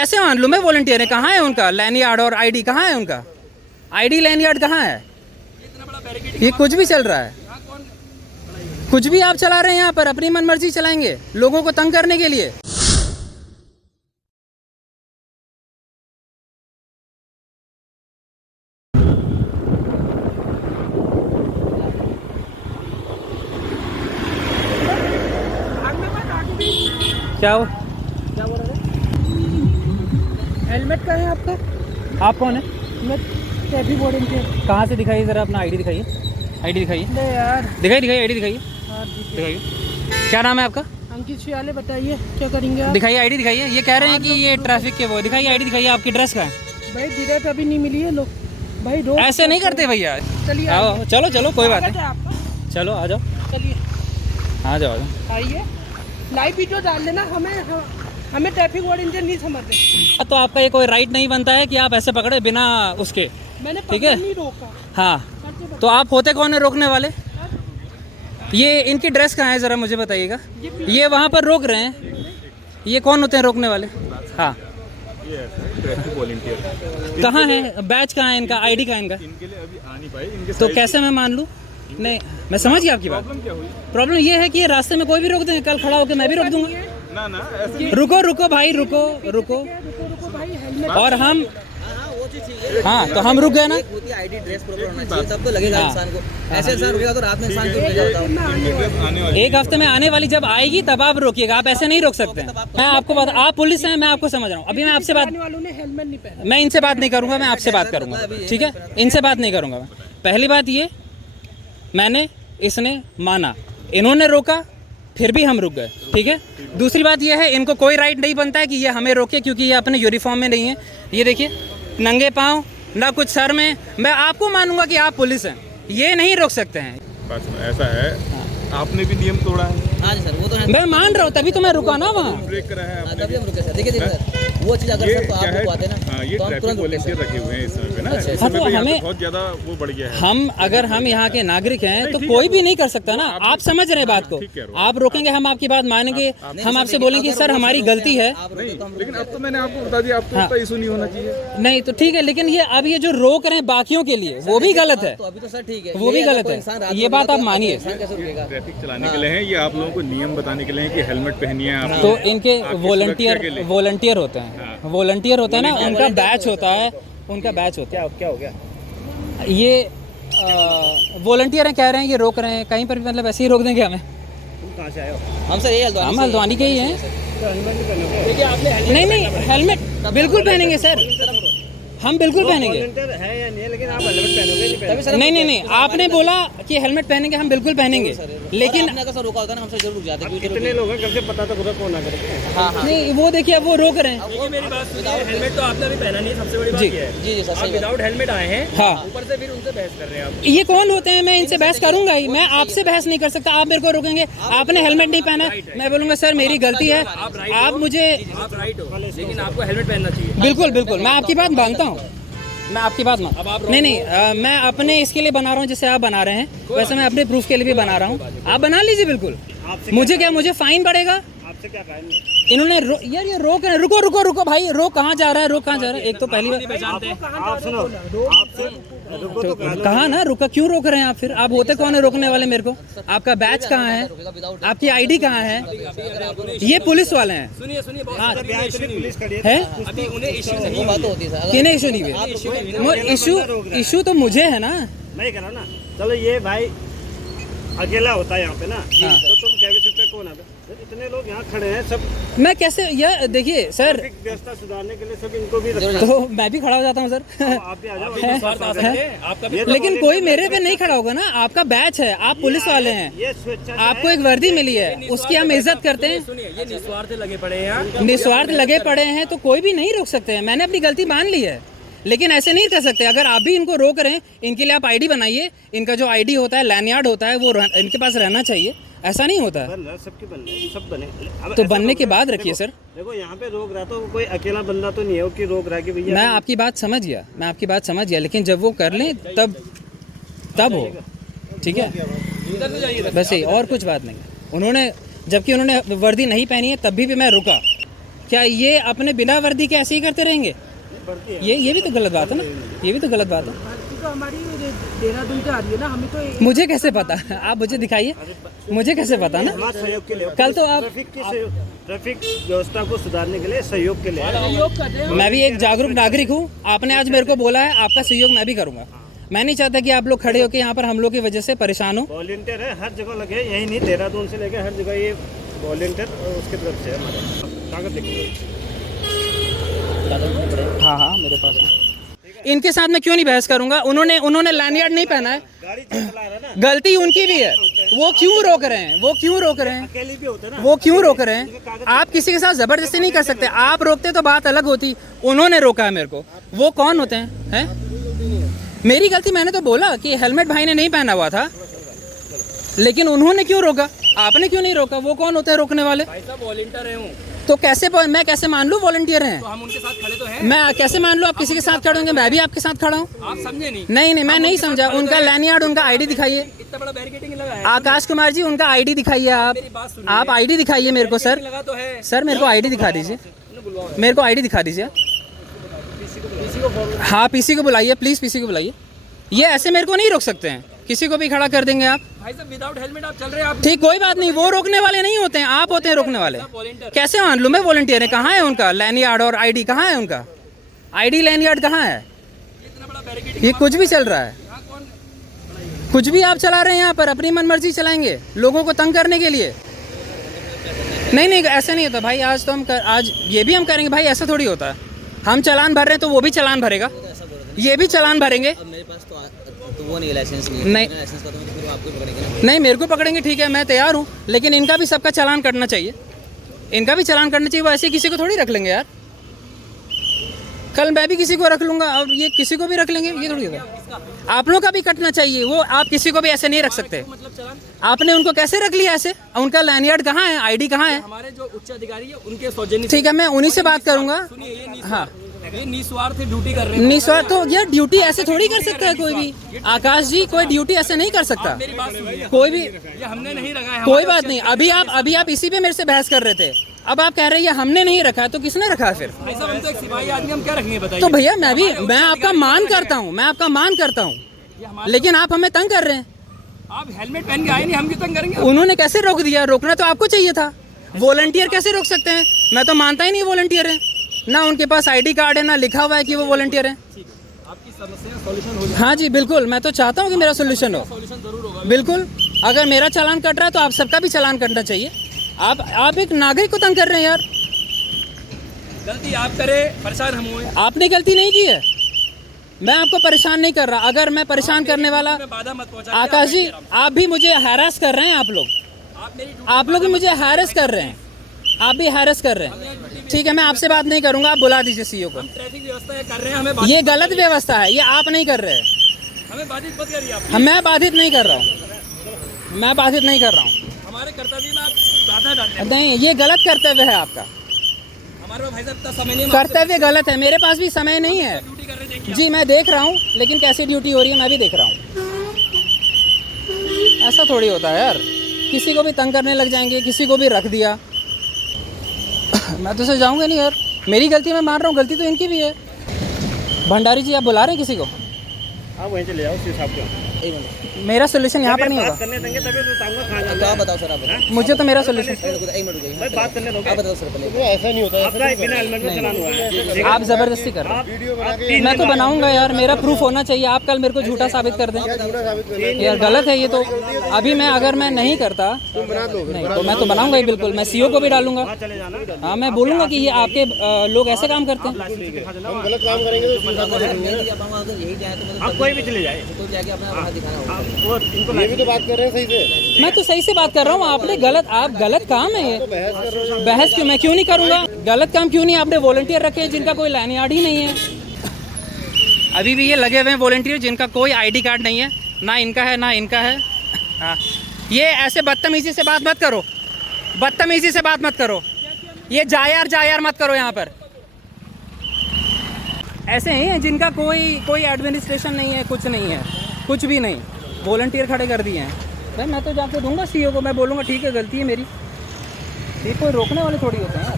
कैसे मान लूँ मैं वॉलंटियर है? कहाँ है उनका लैंडयार्ड और आईडी? कहाँ है उनका आईडी लैंडयार्ड? कहाँ है? ये कुछ भी चल रहा है, कुछ भी आप चला रहे हैं यहाँ पर, अपनी मनमर्जी चलाएंगे लोगों को तंग करने के लिए। क्या हो? क्या बोल रहे हैं? हेलमेट कहाँ है आपका? आप कौन है? मैं ट्रैफिक वार्डन के। कहाँ से दिखाइए ज़रा अपना आईडी दिखाइए, आईडी दिखाइए। अरे यार दिखाइए आईडी दिखाइए, हाँ, ठीक है। दिखाइए। क्या नाम है आपका? अंकित शियाले, बताइए क्या करेंगे आप? दिखाइए आईडी दिखाइए। ये कह रहे हैं कि ये ट्रैफिक के वो, दिखाइए आईडी दिखाइए। आपकी ड्रेस कहाँ है? भाई धीरज अभी नहीं मिली है लोग, भाई रोड ऐसे नहीं करते भैया। चलिए आओ, चलो चलो कोई बात स्वागत नहीं, है आपका। चलो आ जाओ, चलिए आ जाओ, आ जाओ। आइए, लाइव वीडियो डाल देना। हमें ट्रैफिक वार्डन से नहीं समझते। तो आपका ये कोई राइट नहीं बनता है कि आप ऐसे पकड़े बिना उसके। मैंने ठीक है। नहीं रोका। हाँ, तो आप होते कौन है रोकने वाले? ये इनकी ड्रेस कहाँ है ज़रा मुझे बताइएगा। ये वहाँ पर रोक रहे हैं, ये कौन होते हैं रोकने वाले? हाँ, कहाँ है बैच? कहाँ है इनका? आईडी कहाँ है इनका? इनके लिए अभी आ नहीं पाए, इनके तो कैसे मैं मान लूँ? नहीं, मैं समझ गया आपकी बात। प्रॉब्लम क्या हुई? प्रॉब्लम ये है कि ये रास्ते में कोई भी रोक देंगे, कल खड़ा होकर मैं भी रोक दूंगा। ना ऐसे रुको रुको भाई, रुको रुको। रुको भाई, हेलमेट। और हम, हाँ तो हम रुक गए ना। आईडी ड्रेस प्रॉपर होना चाहिए, तब तो लगेगा हाँ। इंसान को। ऐसे इंसान रुकेगा तो रात में इंसान क्यों रुकेगा बताओ? आने वाले एक हफ्ते में आने वाली जब आएगी तब आप रोकिएगा, आप ऐसे नहीं रोक सकते हैं। मैं आपको बात, आप पुलिस हैं, मैं आपको समझ रहा हूँ। अभी मैं आपसे बात, आने वालों ने हेलमेट नहीं पहना। मैं इनसे बात नहीं करूँगा, मैं आपसे बात करूँगा, ठीक है? इनसे बात नहीं करूँगा मैं। पहली बात ये, मैंने, इसने माना, इन्होंने रोका, फिर भी हम रुक गए, ठीक है? दूसरी बात ये है, इनको कोई राइट नहीं बनता है कि ये हमें रोके, क्योंकि ये अपने यूनिफॉर्म में नहीं है। ये देखिए, नंगे पाँव, ना कुछ सर में। मैं आपको मानूंगा कि आप पुलिस हैं, ये नहीं रोक सकते हैं। बस ऐसा है, आपने भी नियम तोड़ा है, हाँ जी सर, वो तो है। मैं मान रहा हूँ, तभी तो मैं रुका ना वहाँ। ब्रेक करा है हाँ, आपने। तभी हम रुके सर। देखिए सर, वो चीज़ अगर ये सर तो क्या आप है? रुकवाते ना, हाँ, ये तो हम ट्रैफिक तुरंत रुकते वॉलंटियर सर। रखे हुए हैं इस समय पे ना। अच्छा, इस हाँ, समय तो पे यहाँ पे हमें- बहुत ज्यादा वो बढ़ गया है। हम अगर हम यहाँ के नागरिक हैं तो कोई भी नहीं कर सकता ना। आप समझ रहे हैं बात को, ठीक कह रहे हो। आप रोकेंगे, हम आपकी बात मानेंगे, हम आपसे बोलेंगे सर हमारी गलती है। आप रुके तो हम लेकिन अब तो मैंने आपको बता दिया, अब तो इसका इशू नहीं होना चाहिए। नहीं तो ठीक है, लेकिन ये अब ये जो रोक रहे हैं बाकियों के लिए, वो भी गलत है, तो अभी तो सर ठीक है, वो भी ये अगर गलत कोई है। इंसान रात ये में बात रुकेगा आप तो मानिए। इंसान कैसे रुकेगा? ट्रैफिक चलाने के लिए हैं, ये आप लोगों को नियम बताने के लिए हैं कि हेलमेट पहनिए आप। तो इनके आपकी सुरक्षा के लिए। वॉलंटियर होते हैं, वॉलंटियर होता है ना, उनका बैच होता है, उनका बैच होता है। क्या हो गया? ये वॉलंटियर हैं, कह रहे हैं ये रोक रहे हैं कहीं पर भी, मतलब ऐसे ही रोक देंगे हमें? कहाँ से आए हो? हम सर यही हल्द्वानी हम से- हल्द्वानी के ही हैं। देखिए आपने नहीं नहीं, हेलमेट बिल्कुल पहनेंगे सर, हम बिल्कुल पहनेंगे। है या नहीं, लेकिन आप हेलमेट पहनोगे नहीं? तभी सर हम नहीं नहीं रुके। नहीं, आपने बोला कि हेलमेट पहनेंगे, हम बिल्कुल पहनेंगे, लेकिन आपने अगर सर रोका होता ना, हमसे जरूर रुक जाते। क्योंकि कितने लोग हैं, कब से पता तो पूरा कौन आ करके? हाँ हाँ नहीं वो देखिए अब वो रोक रहे हैं। वो मेरी बात सुनिए, हेलमेट तो आपने अभी पहना नहीं है, सबसे बड़ी बात जी। ये है। जी जी सर आप सही बात। विदाउट हेलमेट आए हैं, हाँ, ऊपर से फिर उनसे बहस कर रहे हैं आप। ये कौन होते हैं? मैं इनसे बहस करूंगा ही, मैं आपसे बहस नहीं कर सकता। आप मेरे को रोकेंगे, आपने हेलमेट नहीं पहना है, मैं बोलूंगा सर मेरी गलती है, आप मुझे। आप राइट हो, लेकिन आपको हेलमेट पहनना चाहिए। बिल्कुल बिल्कुल, मैं आपकी बात मानता हूँ, मैं आपकी बात मान, नहीं नहीं, मैं अपने इसके लिए बना रहा हूँ जैसे आप बना रहे हैं, वैसे मैं अपने प्रूफ के लिए भी बना रहा हूँ। आप बना लीजिए बिल्कुल। मुझे क्या, मुझे फाइन पड़ेगा? आपसे क्या कहा इन्होंने? इन्होंने यार ये रोक रहे हैं। रुको रुको रुको भाई, रोक कहाँ जा रहा है, रोक कहाँ जा रहा है? एक तो पहली बार आप सुनो, तो कहाँ ना रुका, क्यों रोक रहे हैं आप? फिर आप होते कौन है रोकने वाले मेरे को? आपका बैच कहाँ है? आपकी आईडी कहाँ है? ये पुलिस वाले हैं। सुनिए सुनिए, हाँ पुलिस खड़ी है, अभी उन्हें इश्यू वो नहीं बात तो होती है सर। अगर किन्हें इशू नहीं है? इशू तो मुझे है ना। नहीं करा ना। चलो ये भाई अकेला होता है यहाँ पे ना, हाँ। तो तुम कह भी सकते हो कौन है? इतने लोग यहाँ खड़े हैं, सब मैं कैसे, यह देखिए सर, ट्रैफिक व्यवस्था सुधारने के लिए सब इनको भी रखा है। तो मैं भी खड़ा हो जाता हूँ सर। आप भी आ जाओ। स्वार्थ आ सकते हैं, आपका भी लेकिन कोई मेरे पे नहीं खड़ा होगा ना। आपका बैच है, आप पुलिस वाले हैं, ये स्वेच्छा से आपको एक वर्दी मिली है, उसकी हम इज्जत करते हैं। सुनिए, ये निस्वार्थ लगे पड़े हैं यहाँ। निस्वार्थ लगे पड़े हैं तो कोई भी नहीं रोक सकते हैं। मैंने अपनी गलती मान ली है, लेकिन ऐसे नहीं कर सकते। अगर आप भी इनको रोक रहे हैं, इनके लिए आप आईडी बनाइए। इनका जो आईडी होता है, लैंडयार्ड होता है, वो इनके पास रहना चाहिए। ऐसा नहीं होता है। बन रहा, सबके बन रहे, सब बने। अब तो ऐसा बनने लोग के हैं, बाद देखो- रखिए सर। देखो यहाँ पे रोक रहा तो कोई अकेला बंदा तो नहीं है वो कि रोक रहा है कि भैया। मैं आपकी बात समझ गया, मैं आपकी बात समझ गया, लेकिन जब वो कर लें तब हो, ठीक है? बस यही, और कुछ बात नहीं। जबकि उन्होंने वर्दी नहीं पहनी है, तब भी मैं रुका, क्या ये अपने बिना वर्दी के ऐसे ही करते रहेंगे? ये भी तो गलत बात है ना, ये भी तो गलत बात है। तो हमारी देहरादून से आ रही है ना, हमें तो मुझे कैसे पता? आप मुझे दिखाइए, मुझे कैसे पता ना? सहयोग के लिए कल तो आप ट्रैफिक व्यवस्था को सुधारने के लिए सहयोग के लिए सहयोग कर रहे हैं। मैं भी एक जागरूक नागरिक हूँ। आपने आज मेरे को बोला है, आपका सहयोग मैं भी करूँगा। मैं नहीं चाहता कि आप लोग खड़े होकर यहाँ पर हम लोग की वजह से परेशान हो। वॉलंटियर है, हर जगह लगे, यही नहीं देहरादून से लेके हर जगह ये वॉलंटियर उसकी तरफ से हमारे कागज देखिए। हाँ हाँ मेरे पास है। इनके साथ मैं क्यों नहीं बहस करूंगा? उन्होंने लैंडगार्ड नहीं पहना है, गाड़ी चला रहा है ना, गलती उनकी भी है। वो क्यों रोक रहे हैं? वो क्यों रोक रहे हैं? अकेले भी होते हैं ना, वो क्यों रोक रहे हैं? आप किसी के साथ जबरदस्ती नहीं कर सकते। आप रोकते तो बात अलग होती। उन्होंने रोका है मेरे को। वो कौन होते हैं? मेरी गलती, मैंने तो बोला कि हेलमेट भाई ने नहीं पहना हुआ था, लेकिन उन्होंने क्यों रोका? आपने क्यों नहीं रोका? वो कौन होते हैं रोकने वाले? भाई साहब वॉलंटियर है हूँ, तो कैसे मैं कैसे मान लूँ वॉलंटियर हैं? तो हम उनके साथ खड़े तो हैं। मैं कैसे मान लूँ आप किसी के साथ खड़े होंगे? मैं भी आपके साथ खड़ा हूँ। आप समझे नहीं? नहीं, मैं नहीं समझा। उनका लैंडगार्ड, उनका आईडी दिखाइए। इतना बड़ा बैरिकेडिंग लगा है। आकाश कुमार जी, उनका आईडी दिखाइए। आप आईडी दिखाइए मेरे को सर। लगा तो है सर मेरे को आईडी दिखा दीजिए, मेरे को आईडी दिखा दीजिए। हाँ पीसी को बुलाइए प्लीज़, पीसी को बुलाइए। ये ऐसे मेरे को नहीं रोक सकते हैं, किसी को भी खड़ा कर देंगे आप। भाई साहब विदाउट हेलमेट आप चल रहे हैं। आप ठीक, कोई बात नहीं। वो रोकने वाले नहीं होते हैं, आप होते हैं रोकने वाले। कैसे मान लूँ मैं वॉलंटियर है? कहाँ है उनका लैंडगार्ड और आईडी? कहाँ है उनका आईडी लैंडगार्ड? कहाँ है? इतना बड़ा बैरिकेडिंग ये कुछ भी चल रहा है, कुछ भी आप चला रहे हैं यहाँ पर, अपनी मनमर्जी चलाएंगे लोगों को तंग करने के लिए। नहीं ऐसा नहीं होता भाई। आज तो आज ये भी हम करेंगे भाई, ऐसा थोड़ी होता है। हम चालान भर रहे हैं तो वो भी चालान भरेगा, ये भी चालान भरेंगे। अब मेरे पास तो वो नहीं, लाइसेंस नहीं नहीं। लाइसेंस का तो फिर वो आपको पकड़ेंगे ना। नहीं मेरे को पकड़ेंगे, ठीक है मैं तैयार हूँ, लेकिन इनका भी सबका चालान कटना चाहिए। इनका भी चालान करना चाहिए। वो ऐसे किसी को थोड़ी रख लेंगे यार। कल मैं भी किसी को रख लूँगा और ये किसी को भी रख लेंगे, ये थोड़ी होगा। आप लोगों का भी कटना चाहिए। वो आप किसी को भी ऐसे नहीं रख सकते। आपने उनको कैसे रख लिया ऐसे? उनका लैंडगार्ड कहाँ है? आईडी कहाँ है? हमारे जो उच्च अधिकारी है उनके सौजन्य। ठीक है मैं उन्हीं से बात करूँगा। हाँ ये निस्वार्थ ड्यूटी कर रहे हैं। निस्वार्थ तो यार ड्यूटी ऐसे थोड़ी कर सकता है कोई भी। आकाश जी कोई ड्यूटी ऐसे नहीं कर सकता मेरी बात सुनिए, कोई भी। ये हमने नहीं रखा है। कोई बात नहीं। अभी आप इसी पे मेरे से बहस कर रहे थे, अब आप कह रहे हैं हमने नहीं रखा है, तो किसने रखा है फिर? भाई साहब हम तो एक सिपाही आदमी, हम क्या रखेंगे बताइए? तो भैया मैं आपका मान करता हूँ, मैं आपका मान करता हूँ, लेकिन आप हमें तंग कर रहे हैं। आप हेलमेट पहन के आए नहीं, हम क्यों तंग करेंगे? उन्होंने कैसे रोक दिया? रोकना तो आपको चाहिए था। वॉलंटियर कैसे रोक सकते हैं? मैं तो मानता ही नहीं वॉलंटियर है। ना उनके पास आईडी कार्ड है, ना लिखा हुआ है कि वो वॉलंटियर है। आपकी समस्या सॉल्यूशन हो जाए। हाँ जी बिल्कुल, मैं तो चाहता हूँ कि मेरा सोल्यूशन हो। सॉल्यूशन जरूर होगा। बिल्कुल, अगर मेरा चालान कट रहा है तो आप सबका भी चालान कटना चाहिए। आप एक नागरिक को तंग कर रहे हैं यार। गलती आप करें, परेशान हम हुए। आपने गलती नहीं की है, मैं आपको परेशान नहीं कर रहा। अगर मैं परेशान करने वाला, बाधा मत पहुंचा। आकाश जी आप भी मुझे हैरेस कर रहे हैं। आप लोग भी मुझे हैरेस कर रहे हैं। आप भी हैरेस कर रहे हैं। ठीक है मैं आपसे बात नहीं करूंगा, आप बुला दीजिए सीईओ को। ट्रैफिक व्यवस्था कर रहे हैं, हमें ये गलत व्यवस्था है, ये आप नहीं कर रहे हैं। हमें बाधित मत करिए आप। मैं बाधित नहीं कर रहा हूँ, मैं बाधित नहीं कर रहा हूँ। हमारे कर्तव्य में आप बाधा डालते हैं। नहीं ये गलत कर्तव्य है आपका। हमारे पास भाई साहब इतना समय नहीं है। कर्तव्य गलत है, मेरे पास भी समय नहीं है। ड्यूटी कर रहे हैं, देखिए। जी मैं देख रहा हूँ, लेकिन कैसी ड्यूटी हो रही है मैं भी देख रहा हूँ। ऐसा थोड़ी होता है यार, किसी को भी तंग करने लग जाएंगे, किसी को भी रख दिया। मैं तो जाऊँगा नहीं यार, मेरी गलती मैं मान रहा हूँ, गलती तो इनकी भी है। भंडारी जी आप बुला रहे हैं किसी को? आप वहीं चले जाओ उस हिसाब से। मेरा सोल्यूशन यहाँ पर नहीं होगा। करने देंगे तभी तो बताऊंगा कहाँ तो जाना आप बताओ सर, आप बताओ। मुझे तो मेरा सोल्यूशन, एक मिनट रुकिए। है। बात करने दोगे? आप बताओ सर पहले। ऐसा नहीं होता, आपका बिना हेलमेट में चलान हुआ है। आप जबरदस्ती कर रहे हैं। मैं तो बनाऊंगा यार, मेरा प्रूफ होना चाहिए। आप कल मेरे को झूठा साबित कर दें यार, गलत है ये तो। अभी मैं अगर मैं नहीं करता नहीं तो मैं तो बनाऊंगा ही बिल्कुल। मैं सीईओ को भी डालूंगा। चले जाना, हाँ मैं बोलूंगा कि ये आपके लोग ऐसे काम करते हैं। हम गलत काम करेंगे तो यही जाए तो आप कोई भी चले जाए, तो जाके अपना बाहर दिखाना होगा। वो इनको ये भी तो बात कर रहे हैं सही से। मैं तो सही से बात कर रहा हूँ। आपने गलत, आप गलत काम है ये। बहस क्यों, मैं क्यों नहीं करूँगा? गलत काम क्यों नहीं? आपने वॉलंटियर रखे हैं जिनका कोई लैंडगार्ड ही नहीं है। अभी भी ये लगे हुए हैं वॉलंटियर जिनका कोई आईडी कार्ड नहीं है, ना इनका है ना इनका है। हाँ ये ऐसे बदतमीजी से बात मत करो, बदतमीजी से बात मत करो। ये जा यार मत करो यहाँ पर। ऐसे ही हैं जिनका कोई एडमिनिस्ट्रेशन नहीं है, कुछ नहीं है, कुछ भी नहीं। वॉलंटियर खड़े कर दिए हैं। भाई मैं तो जाके दूंगा सीईओ को, मैं बोलूँगा ठीक है गलती है मेरी। ये कोई रोकने वाले थोड़ी होते हैं।